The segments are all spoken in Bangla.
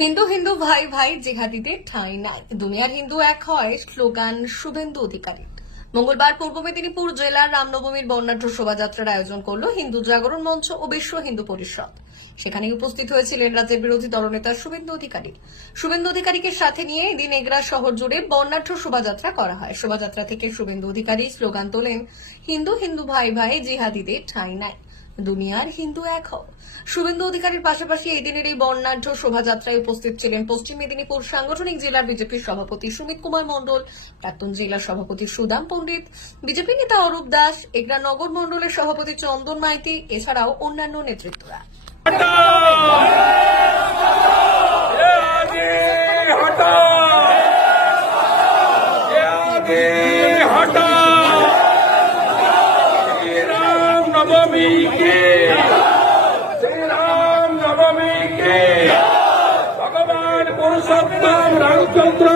হিন্দু হিন্দু ভাই ভাই জিহাদিদের ঠাঁই নাই, দুনিয়ার হিন্দু এক হয় স্লোগান শুভেন্দু অধিকারী। মঙ্গলবার পূর্ব মেদিনীপুর জেলার রামনবমীর বর্ণাঢ্য শোভাযাত্রার আয়োজন করল হিন্দু জাগরণ মঞ্চ ও বিশ্ব হিন্দু পরিষদ। সেখানে উপস্থিত হয়েছিলেন রাজ্যের বিরোধী দলনেতা শুভেন্দু অধিকারী। শুভেন্দু অধিকারীকে সাথে নিয়ে এদিন এগরা শহর জুড়ে বর্ণাঢ্য শোভাযাত্রা করা হয়। শোভাযাত্রা থেকে শুভেন্দু অধিকারী স্লোগান তোলেন, হিন্দু হিন্দু ভাই ভাই জিহাদিদের ঠাঁই নাই, দুনিয়ার হিন্দু এক হও। শুভেন্দু অধিকারীর পাশাপাশি এই দিনের এই বর্ণাঢ্য শোভাযাত্রায় উপস্থিত ছিলেন পশ্চিম মেদিনীপুর সাংগঠনিক জেলার বিজেপির সভাপতি সুমিত কুমার মণ্ডল, প্রাক্তন জেলা সভাপতি সুদাম পণ্ডিত, বিজেপি নেতা অরূপ দাস, এগরা নগর মণ্ডলের সভাপতি চন্দন মাইতি, এছাড়াও অন্যান্য নেতৃত্বরা। भगवान पुरुषोत्तम रामचंद्र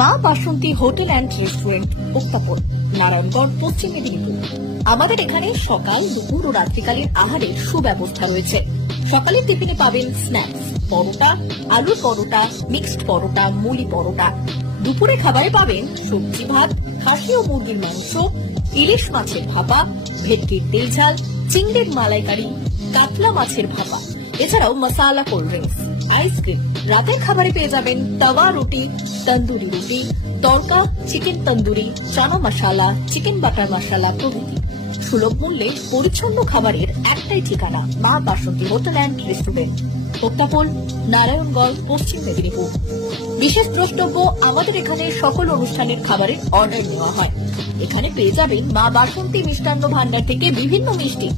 মা বাসন্তী হোটেল অ্যান্ড রেস্টুরেন্ট, উত্তাপন, নারায়ণগড়, পশ্চিম মেদিনীপুর। আমাদের এখানে সকাল, দুপুর ও রাত্রিকালীন আহারের সুব্যবস্থা রয়েছে। সকালের টিফিনে পাবেন স্ন্যাক্স, পরোটা, আলুর পরোটা, মিক্সড পরোটা, মুলি পরোটা। দুপুরে খাবারে পাবেন সবজি ভাত, খাসি ও মুরগির মাংস, ইলিশ মাছের ভাপা, ভেটকির তেল ঝাল, চিংড়ির মালাইকারি, কাতলা মাছের ভাপা, এছাড়াও মশালা কোল্ড ড্রিঙ্কস, আইসক্রিম। রাতের খাবারে পেয়ে যাবেন তাওয়া রুটি, তন্দুরি রুটি, তড়কা, চিকেন তন্দুরি, চানা মশালা, চিকেন বাটার মশালা প্রভৃতি। সুলভ মূল্যে পরিচ্ছন্ন খাবারের একটাই ঠিকানা, মা বাসন্তী হোটেল অ্যান্ড রেস্টুরেন্ট, উত্তাপন, নারায়ণগড়, পশ্চিম মেদিনীপুর। বিশেষ দ্রষ্টব্য, আমাদের এখানে সকল অনুষ্ঠানের খাবারের অর্ডার নেওয়া হয়। এখানে পেয়ে যাবেন মা বাসন্তী মিষ্টান্ন ভান্ডার থেকে বিভিন্ন মিষ্টি,